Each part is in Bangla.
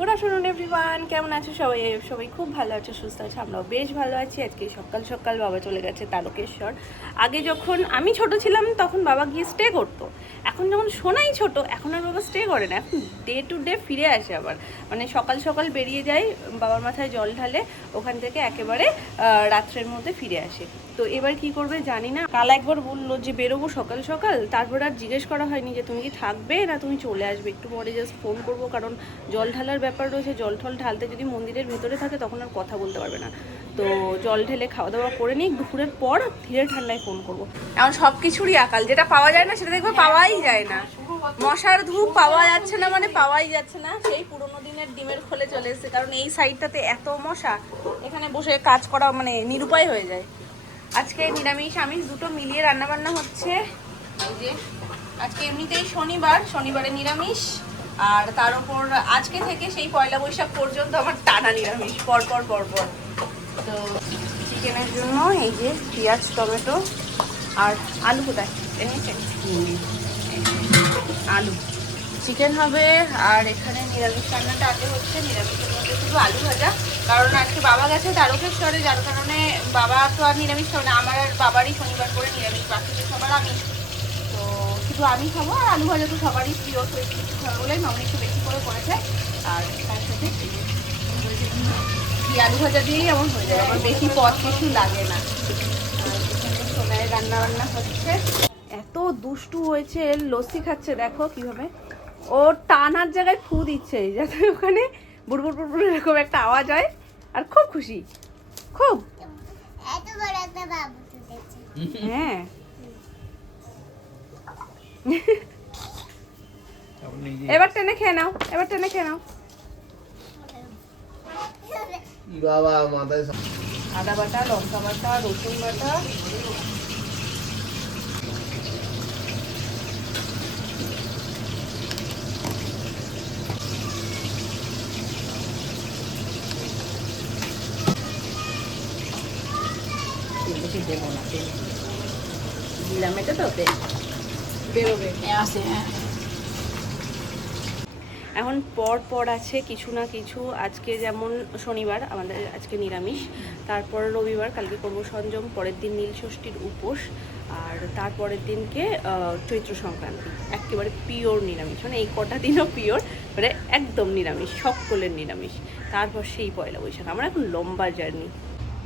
গুড আফটারনুন এভরিওয়ান, কেমন আছো সবাই? সবাই খুব ভালো আছে, সুস্থ আছে, আমরাও বেশ ভালো আছি। আজকে সকাল সকাল বাবা চলে গেছে তারকেশ্বর। আগে যখন আমি ছোট ছিলাম তখন বাবা গিয়ে স্টে করতো। এখন যখন সোনাই ছোট, এখন আর বাবা স্টে করে না, এখন ডে টু ডে ফিরে আসে আবার। মানে সকাল সকাল বেরিয়ে যায়, বাবার মাথায় জল ঢালে, ওখান থেকে একেবারে রাত্রের মধ্যে ফিরে আসে। তো এবার কি করবে জানি না। কাল একবার বললো যে বেরোবো সকাল সকাল, তারপর আর জিজ্ঞেস করা হয়নি যে তুমি কি থাকবে না তুমি চলে আসবে। একটু পরে জাস্ট ফোন করবো, কারণ জল ঢালার ব্যাপার রয়েছে। জল ঠল ঢালতে যদি মন্দিরের ভেতরে থাকে তখন আর কথা বলতে পারবে না। তো জল ঢেলে খাওয়া দাওয়া করে নিই, দুপুরের পর ধীরে ঠান্ডায় ফোন করবো। এখন সব কিছুরই আকাল, যেটা পাওয়া যায় না সেটা দেখবে পাওয়াই যায় না। মশার ধূপ পাওয়া যাচ্ছে না, মানে পাওয়াই যাচ্ছে না। সেই পুরোনো দিনের ডিমের খোলে চলে এসেছে, কারণ এই সাইডটাতে এত মশা, এখানে বসে কাজ করা মানে নিরুপায় হয়ে যায়। আজকে নিরামিষ আমিষ দুটো মিলিয়ে রান্নাবান্না হচ্ছে। এই যে আজকে এমনিতেই শনিবার, শনিবারে নিরামিষ, আর তার উপর আজকে থেকে সেই পয়লা বৈশাখ পর্যন্ত আমার টানা নিরামিষ, পরপর পরপর। তো চিকেনের জন্য এই যে পেঁয়াজ টমেটো আর আলু কোথায় এনেছেন, আলু চিকেন হবে। আর এখানে নিরামিষ রান্নাটা আগে হচ্ছে, নিরামিষের মধ্যে শুধু আলু ভাজা, কারণ আজকে বাবা গেছে তারকেশ্বরে, যার কারণে বাবা তো আর নিরামিষ খাবে না। আমার আর বাবারই শনিবার করে নিরামিষ, বাকিদের সবার আমিষ। তো শুধু আমি খাবো, আর আলু ভাজা তো সবারই প্রিয়, তো একটু খাবো বলে নমিনি একটু বেশি করে করেছে। আর তার সাথে এই আলু ভাজা দিয়েই এমন হয়ে যায়, আমার বেশি পথ কিছু লাগে না। আর এখানে সোনায় রান্না বান্না হচ্ছে। এত দুষ্টু হয়েছে, লস্যি খাচ্ছে দেখো কিভাবে। ও টানার জায়গায় ফু দিচ্ছে যাতে ওখানে বুড়বুড় বুড়বুড় এরকম একটা আওয়াজ হয়, আর খুব খুশি, খুব। হ্যাঁ এবার টেনে খেয়ে নাও, এবার টেনে খেয়ে নাও। আদা বাটা, লঙ্কা বাটা, রসুন বাটা, বেশি দেবো না, দিলাম এটা তো বেরোবে আসে। এখন পর পর আছে কিছু না কিছু। আজকে যেমন শনিবার আমাদের আজকে নিরামিষ, তারপর রবিবার কালকে করবো সঞ্জম, পরের দিন নীলষষ্ঠীর উপোস, আর তারপরের দিনকে চৈত্র সংক্রান্তি, একেবারে পিওর নিরামিষ। মানে এই কটা দিনও পিওর, মানে একদম নিরামিষ, সকলের নিরামিষ। তারপর সেই পয়লা বৈশাখ, আমার এখন লম্বা জার্নি।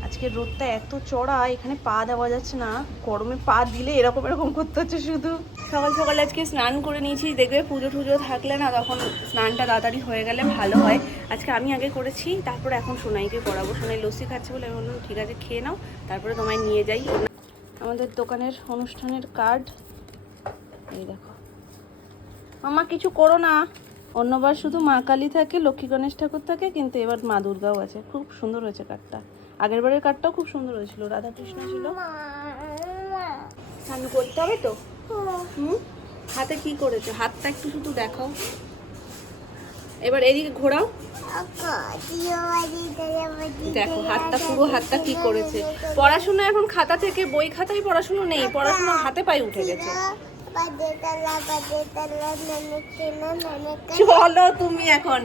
আজকে রোদটা এত চড়া, এখানে পা দেওয়া যাচ্ছে না, গরমে পা দিলে এরকম এরকম করতে হচ্ছে শুধু। সকাল সকাল আজকে স্নান করে নিয়েছি, দেখবে পুজো টুজো থাকলে না তখন স্নানটা তাড়াতাড়ি হয়ে গেলে ভালো হয়। আজকে আমি আগে করেছি, তারপর এখন সোনাইকে পড়াবো। সোনাই লস্যি খাচ্ছে বলে আমি বললাম ঠিক আছে খেয়ে নাও, তারপরে তোমায় নিয়ে যাই। আমাদের দোকানের অনুষ্ঠানের কার্ড এই দেখো। মামা কিছু করো না, অন্যবার শুধু মা কালী থাকে, লক্ষ্মী গণেশ ঠাকুর থাকে, কিন্তু এবার মা দুর্গাও আছে। খুব সুন্দর হয়েছে কার্ডটা, আগের বারের কার্ডটাও খুব সুন্দর হয়েছিল, রাধাকৃষ্ণ ছিল। স্নান করতে হবে তো। হাতে কি করেছো, হাতটা একটু শুধু দেখাও। এবার এদিকে ঘোরাও, দেখো হাতটা, পুরো হাতটা কি করেছে। পড়াশোনা এখন খাতা থেকে, বই খাতায় পড়াশুনো নেই, পড়াশোনা হাতে পায়ে উঠে গেছে। চলো তুমি এখন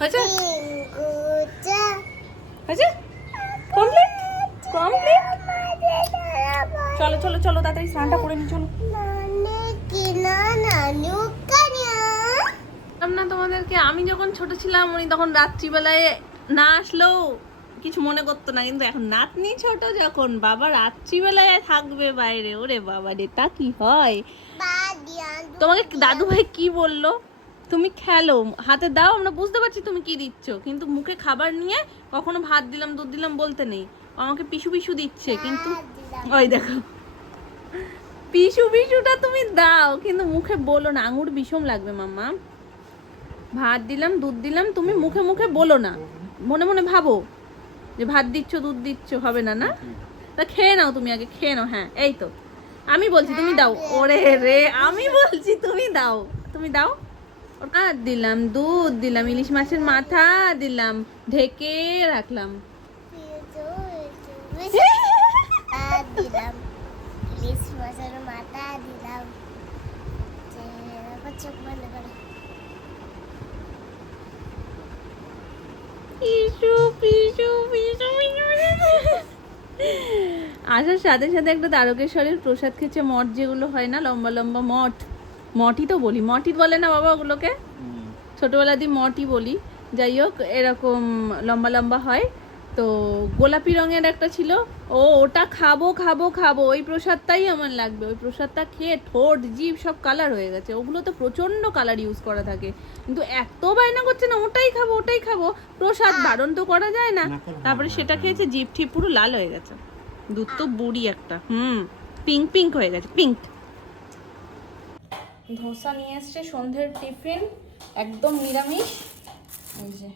হয়েছে, হয়েছে, কমপ্লিট কমপ্লিট। চলো চলো চলো তাড়াতাড়ি স্নানটা করে নি, চলো। না তোমাদেরকে, আমি যখন ছোট ছিলাম উনি তখন রাত্রিবেলায় না আসলেও কিছু মনে করতো না, কিন্তু এখন নাতনি ছোট যখন, বাবা রাত্রিবেলায় থাকবে বাইরে, ওরে বাবা রে, তা কি হয়। তোমাকে দাদু ভাই কি বললো, তুমি খেলো, হাতে দাও, আমরা বুঝতে পারছি তুমি কি দিচ্ছ, কিন্তু মুখে খাবার নিয়ে কখনো ভাত দিলাম দুধ দিলাম বলতে নেই। আমাকে পিছু পিছু দিচ্ছে, কিন্তু ওই দেখো পিছু পিছুটা তুমি দাও, কিন্তু মুখে বলো না, আঙুর বিষম লাগবে মাম্মা। ভাত দিলাম দুধ দিলাম, তুমি মুখে মুখে বলো না, মনে মনে ভাবো যে ভাত দিচ্ছ দুধ দিচ্ছ, হবে না না। তা খেয়ে নাও, তুমি আগে খেয়ে নাও। হ্যাঁ এই তো আমি বলছি তুমি দাও, ওরে রে আমি বলছি তুমি দাও, তুমি দাও। আর দিলাম দুধ দিলাম, ইলিশ মাছের মাথা দিলাম, ঢেকে রাখলাম, ইলিশ মাছের মাথা দিলাম, চোখ বন্ধ করে আসার সাথে সাথে একটা তারকেশ্বরের প্রসাদ খেয়েছে, মঠ যেগুলো হয় না লম্বা লম্বা মঠ, মঠই তো বলি, মঠই বলে না বাবা ওগুলোকে, ছোটোবেলা দিয়ে মঠই বলি, যাই হোক এরকম লম্বা লম্বা হয়। তো গোলাপি রঙের একটা ছিল, ওটা খাবো খাবো খাবো, ওই প্রসাদটাই আমার লাগবে। ওই প্রসাদটা খেয়ে ঠোঁট জিভ সব কালার হয়ে গেছে। ওগুলো তো প্রচণ্ড কালার ইউজ করা থাকে, কিন্তু এত বায়না করছে না ওটাই খাবো ওটাই খাবো, প্রসাদ বারণ তো করা যায় না। তারপরে সেটা খেয়েছে, জিভ ঠিপ পুরো লাল হয়ে গেছে। দুধ তো বুড়ি একটা, পিঙ্ক পিঙ্ক হয়ে গেছে, পিঙ্ক। ধোসা নিয়ে এসছে সন্ধ্যের টিফিন, একদম নিরামিষ। এই যে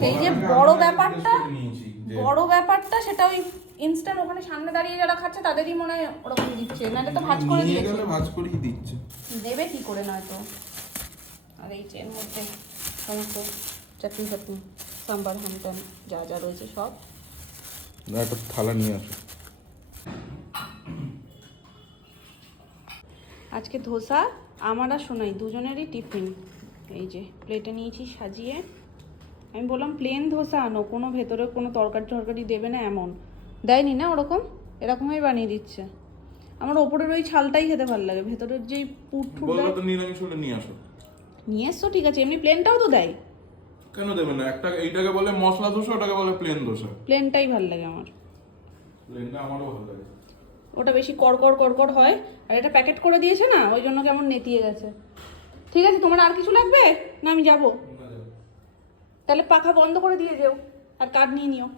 সেই যে বড় ব্যাপারটা সেটা ওই ইনস্ট্যান্ট ওখানে সামনে দাঁড়িয়ে যারা খাচ্ছে তাদেরই মনে হয় ওরকম দিচ্ছে, না এটা ভাজ করে দিচ্ছে, দেবে কি করে নয়তো। আর এই যে এর মধ্যে সমস্ত চাটনি চাটনি সাম্বার হ্যান যা যা রয়েছে সব। একটা থালা নিয়ে আসো। আজকে ধোসা আমার আর সোনাই দুজনেরই টিফিন। এই যে প্লেটে নিয়েছি সাজিয়ে। আমি বললাম প্লেন ধোসা আনো, কোনো ভেতরে কোনো তরকারি টরকারি দেবে না, এমন দেয়নি না, ওরকম এরকমই বানিয়ে দিচ্ছে। আমার ওপরের ওই ছালটাই খেতে ভালো লাগে, ভেতরের যেই পুট ঠুট দেয়। তো নিরামিষ হলে নিয়ে আসো। নিয়ে এসছো ঠিক আছে, এমনি প্লেনটাও তো দেয়। কেন দেবে না? একটা এইটাকে বলে মশলা ধোসা, ওটাকে বলে প্লেন ধোসা। প্লেনটাই ভালো লাগে আমার। প্লেনটা আমারও ভালো লাগে। ওটা বেশি কড়কড় হয়, আর এটা প্যাকেট করে দিয়েছে না, ওই জন্য কেমন নেতিয়ে গেছে। ঠিক আছে, তোমার আর কিছু লাগবে না? আমি যাবো তাহলে, পাখা বন্ধ করে দিয়ে যেও আর কার্ড নিয়ে নিও।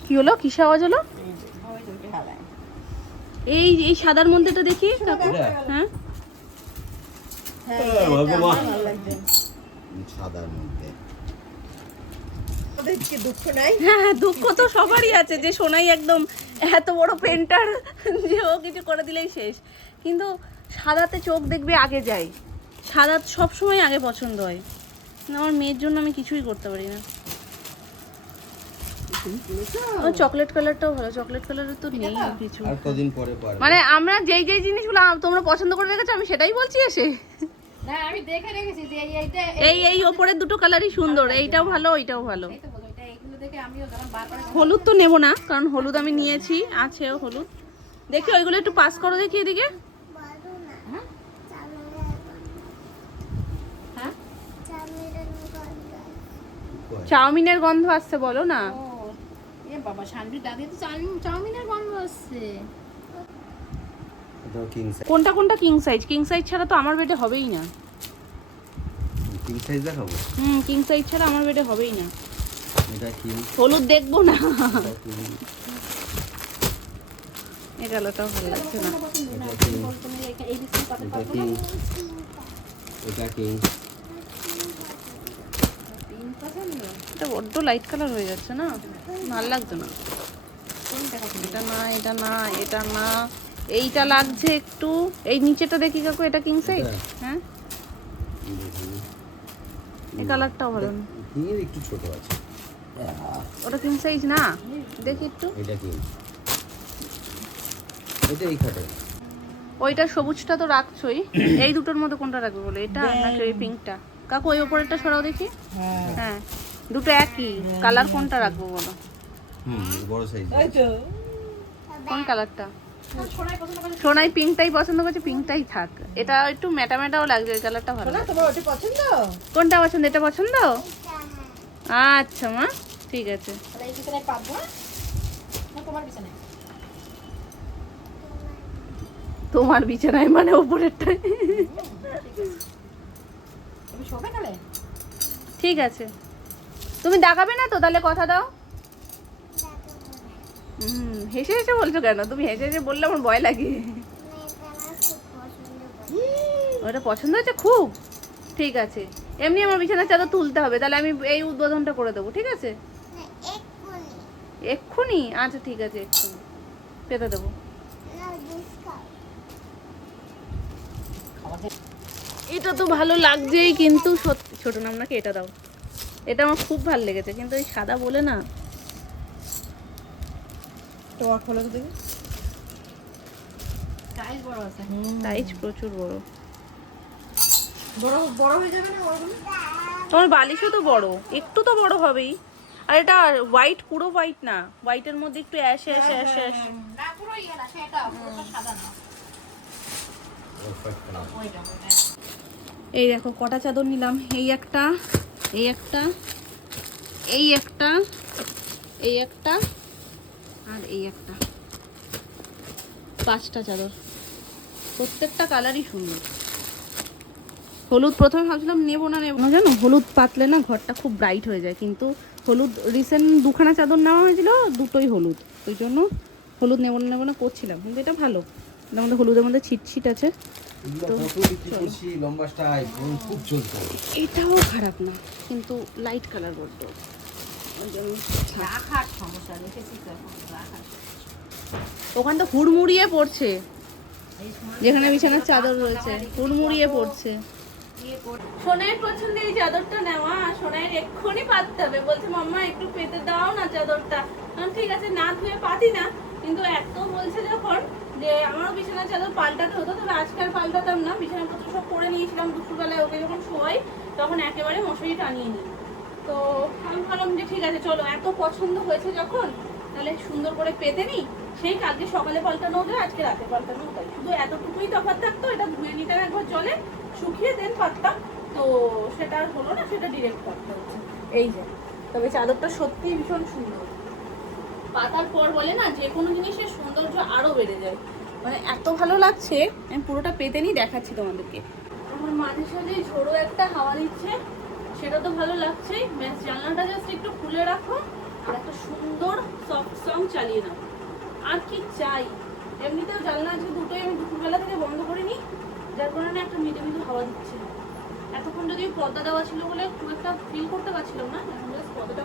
কি হলো, কিসে আওয়াজ হলো? এই এই সাদার মধ্যেটা দেখি কাকু। হ্যাঁ সাদার মধ্যে হ্যাঁ, দুঃখ তো সবারই আছে যে সোনাই একদম এত বড় পেন্টার যে ও কিছু করে দিলেই শেষ। কিন্তু সাদাতে চোখ দেখবে আগে যায়, সাদা সবসময় আগে পছন্দ হয়। আমার মেয়ের জন্য আমি কিছুই করতে পারি না। চকলেট কালারটাও ভালো, চকলেট কালারের তো নেই কিছু। আর কদিন পরে মানে আমরা যেই যেই জিনিসগুলো তোমরা পছন্দ করে রেখেছো আমি সেটাই বলছি এসে। না আমি দেখে রেখেছি যে এইটা এই ওপরের দুটো কালারই সুন্দর, এইটাও ভালো ওইটাও ভালো। এই তো বলো, এটা এগুলো দেখে আমিও যখন বারবার হলুদ তো নেব না, কারণ হলুদ আমি নিয়েছি, আছেও হলুদ। দেখি ওইগুলো একটু পাস করো দেখি এদিকে। হ্যাঁ চাউমিনের গন্ধ আসছে, বলো না। ও এ বাবা শান্তি দাদি তো চাউমিনের গন্ধ আসছে। এটা কিং সাইজ। কোনটা কোনটা কিং সাইজ? কিং সাইজ ছাড়া তো আমার বেডে হবেই না। কিং সাইজ দেখাবো? কিং সাইজ ছাড়া আমার বেডে হবেই না। এটা কিং। হলুদ দেখবো না, এটা কিং। এই কালারটাও ভালো লাগছে না। এটা কিং। এটা কিং। এটা কিং। এটা বড্ড লাইট কালার হয়ে যাচ্ছে না, ভালো লাগছে না। এটা না এটা না এটা না, এইটা লাগছে একটু। এই নিচেটা দেখি কাকু, এটা কিং সাইজ? হ্যাঁ এই কালারটাও ভালো না, কিং এর একটু ছোট আছে। ওটা কিং সাইজ না, দেখি একটু। এটা কিং। এটা এই খাটে। ওইটা সবুজটা তো রাখছোই, এই দুটোর মধ্যে কোনটা রাখবে বলে, এটা নাকি ওই পিঙ্কটা? কাকু ওই ওপরেরটা সরাও দেখি। হ্যাঁ দুটো একই কালার, কোনটা রাখবো বলো? বড় সাইজ। কোন কালারটা? সোনাই পিঙ্কটাই পছন্দ করছে, পিঙ্কটাই থাক। এটা একটু মেটা মেটাও লাগছে, ওই কালারটা ভালো। তোমার ওটা পছন্দ? কোনটা পছন্দ? এটা পছন্দ? আচ্ছা মা ঠিক আছে। তাহলে এই বিছানায় পাবো না তোমার বিছানায়? তোমার বিছানায় মানে ওপরেরটাই? তুমি শোবে তাহলে? ঠিক আছে, তুমি দেখাবে না তো? তাহলে কথা দাও। হেসে হেসে বলছো কেন? তুমি হেসে হেসে বললে আমার ভয় লাগে। ওটা পছন্দ হয়েছে খুব? ঠিক আছে, এমনি আমার বিছানার চাদর তুলতে হবে, তাহলে আমি এই উদ্বোধনটা করে দেবো, ঠিক আছে? এক্ষুনি? আচ্ছা ঠিক আছে, এক্ষুনি পেতে দেবো। এটা তো ভালো লাগছেই, কিন্তু ছোট নাম নাকি, এটা দাও। এটা আমার খুব ভালো লেগেছে, কিন্তু এই সাদা বলে না। সাইজ বড় আছে। সাইজ প্রচুর বড়। বড় বড় হয়ে যাবে না ওগুলো? তোমার বালিশও তো বড়, একটু তো বড় হবেই। আর এটা হোয়াইট, পুরো হোয়াইট না, হোয়াইটের মধ্যে একটু অ্যাশ অ্যাশ অ্যাশ অ্যাশ। না পুরো ইয়ে না, সেটা পুরো সাদা না। Perfect colour. ওইটা। এই দেখো কটা চাদর নিলাম, এই একটা, এই একটা, এই একটা, এই একটা, আর এই একটা, 5টা চাদর। প্রত্যেকটা কালারই সুন্দর। হলুদ প্রথমে ভাবছিলাম নেবো না জানো, হলুদ পাতলে না ঘরটা খুব ব্রাইট হয়ে যায়, কিন্তু হলুদ রিসেন্ট 2খানা চাদর নেওয়া হয়েছিল, দুটোই হলুদ, ওই জন্য হলুদ নেবো না করছিলাম, কিন্তু এটা ভালো, এটার মধ্যে হলুদের মধ্যে ছিটছিট আছে। এগুলো কত বিক্রি করছি, লম্বা স্টাইল খুব চলতো। এটাও খারাপ না, কিন্তু লাইট কালার বড্ড, ওই জন্য রাখার সমস্যা দেখেছি তো এখন রাখার। ওখান তো হুড়মুড়িয়ে পড়ছে, এই সময় যেখানে বিছানার চাদর রয়েছে হুড়মুড়িয়ে পড়ছে। ইয়ে করে সোনাইয়ের পছন্দের এই চাদরটা নেওয়া, সোনাইয়ের এক্ষুনি পাততে হবে, বলছে মাম্মা একটু পেতে দাও না চাদরটা। ঠিক আছে, না ধুয়ে পাতি না, কিন্তু এত বলছে যখন যে আমারও বিছানার চাদর পাল্টাতে হতো, তবে আজকাল পাল্টাতাম না, বিছানাপত্র সব করে নিয়েছিলাম দুপুরবেলায়, ওকে যখন শোয়াই তখন একেবারে মশারি টানিয়ে নিই। তো আমি ভাবলাম যে ঠিক আছে চলো, এত পছন্দ হয়েছে যখন, তাহলে সুন্দর করে পেতে নিই। সেই কালকে সকালে পাল্টানো হতো, আজকে রাতে পাল্টানো হতো, শুধু এতটুকুই তফাৎ থাকতো, এটা ধুয়ে নিতাম একবার জলে, শুকিয়ে দেন পাততাম, তো সেটা আর হলো না, সেটা ডিরেক্ট পাততে হচ্ছে। এই যে, তবে চাদরটা সত্যিই ভীষণ সুন্দর, পাতার পর বলে না যে কোনো জিনিসের সৌন্দর্য আরো বেড়ে যায়, মানে এত ভালো লাগছে। আমি পুরোটা পেতে নিই, দেখাচ্ছি তোমাদেরকে। আমার মাঝে সাঝে ঝোড়ো একটা হাওয়া দিচ্ছে, সেটা তো ভালো লাগছেই, ব্যাস জানলাটা জাস্ট একটু খুলে রাখো আর একটা সুন্দর সফট সং চালিয়ে নাও, আর কি চাই। এমনিতেও জানলা আজকে দুটোই আমি দুপুরবেলা থেকে বন্ধ করিনি, যার কারণে একটা মৃদু মৃদু হাওয়া দিচ্ছে। এতক্ষণ যদি পর্দা দেওয়া ছিল বলে খুব একটা ফিল করতে পারছিলাম না, এখন জাস্ট পর্দাটা